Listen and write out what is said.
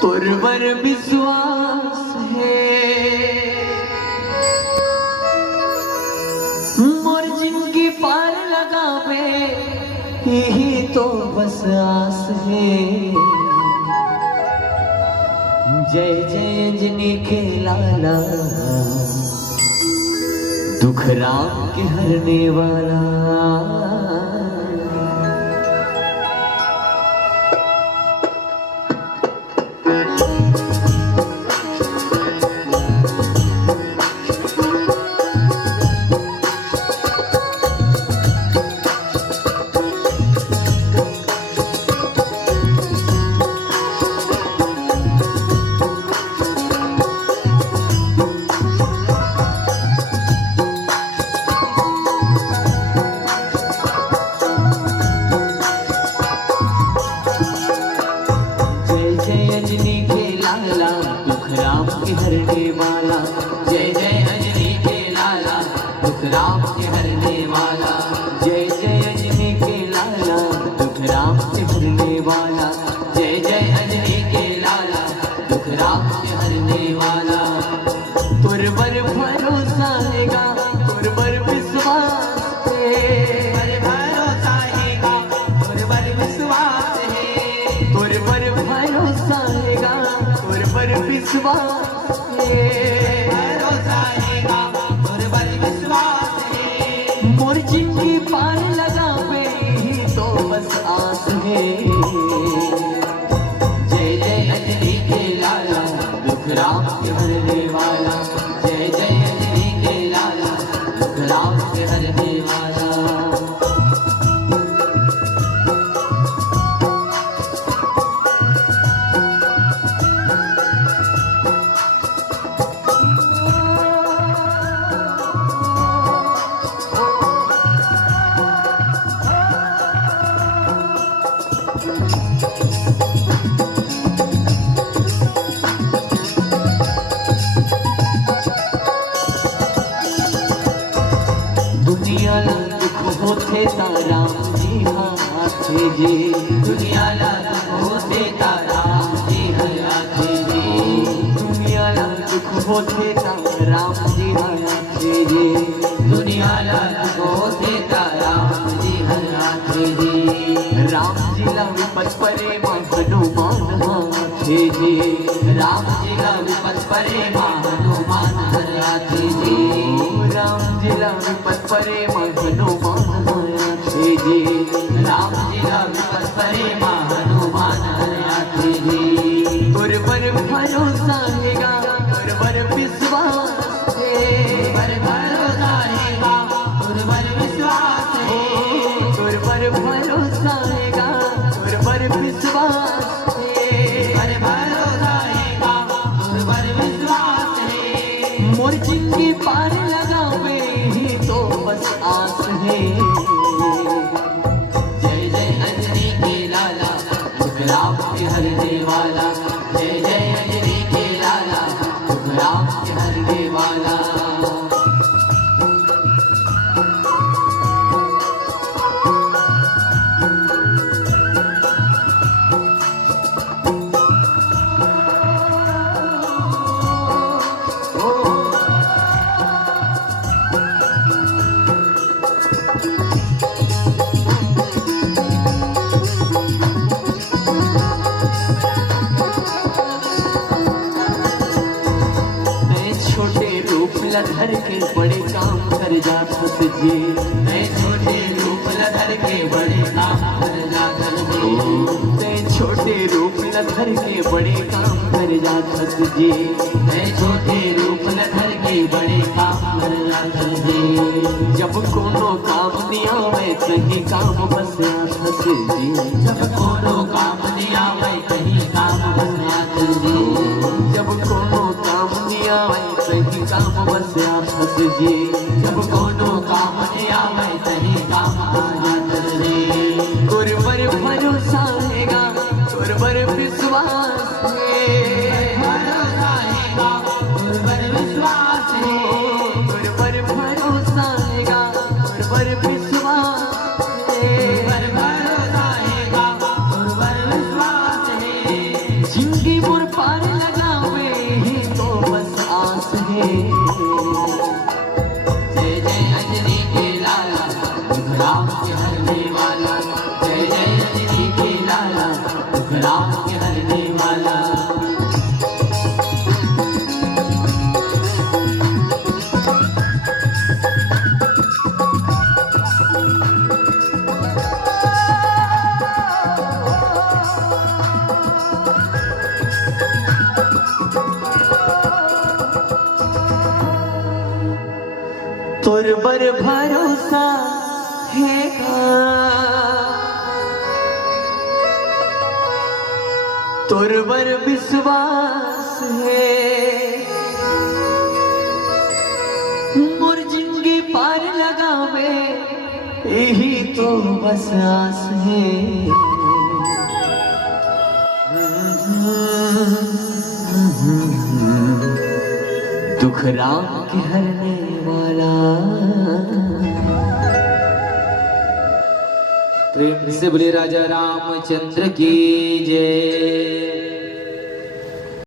तुरवर विश्वास है मोर जिनकी पार लगावे यही तो बस आस है। जय जय अंजनी के लाला दुख राम के हरने वाला। हरने वाला जय जय अंजनी के लाला दुख राम के हरने वाला। जय जय अंजनी के लाला दुख राम के हरने वाला। जय जय अंजनी के लाला दुख राम के हरने वाला। तुरवर भरोसा हैगा तुरवर विश्वास है। भरोसा हैगा तुरवर विश्वास है। तुरवर भरोसा हैगा तुरवर विश्वास मोर जिनकी पार लगावे ही तो बस आस है। जय जय अंजनी के लाला दुख राम के हरने वाला। जय जय अंजनी के लाला दुख राम के हरने वाला। दुनिया दुख होते राम जी हाथे जी। दुनिया होते राम जी हाथे जी। दुनिया दुख होते राम जी हाथे जी। दुनिया होते राम जी हाथे जी। राम जी ला विपत परे हनुमान हाथे जी। राम जी ला विपत परे हनुमान हाथे जी। राम जी ला विपत परे हनुमान हाथे जी। राम जी ला विपत परे हनुमान हाथे जी। तुरवर भरोसा हैगा तुरवर विश्वास है। भरोसा हैगा तुरवर विश्वास है। तुरवर भरोसा हैगा तुरवर विश्वास है। भरोसा हैगा तुरवर विश्वास है। मोर जिनकी पार लगावे ही तो बस आस है। जय जय अंजनी के लाला दुख राम के हरने वाला। जय जय अंजनी के लाला दुख राम के हरने वाला। धर के बड़े काम कर जात जी। मैं छोटे रूप धर के बड़े काम कर जात जी। मैं छोटे रूप धर के बड़े काम कर जात जी। मैं छोटे रूप धर के बड़े काम कर जात जी। जब कोनो काम नहीं आवे कहीं काम बस आत जी। जब कोनो काम नहीं आवे कहीं काम बस आत जी। जब कोनो काम नहीं आवे कहीं काम बस आत जी। जब कोनो काम नहीं आवे कहीं काम बस आत जी। तुरवर भरोसा हैगा तुरवर विश्वास है। भरोसा हैगा तुरवर विश्वास है। तुरवर भरोसा हैगा तुरवर विश्वास है। भरोसा हैगा तुरवर विश्वास है। जिंदगी के हरने वाला। तोर बर भरोसा है तोर बर विश्वास है, मोर जिंदगी पार लगावे यही तो बस आस है। दुख राम के हरने वाला। प्रेम से बोले राजा रामचंद्र की जय।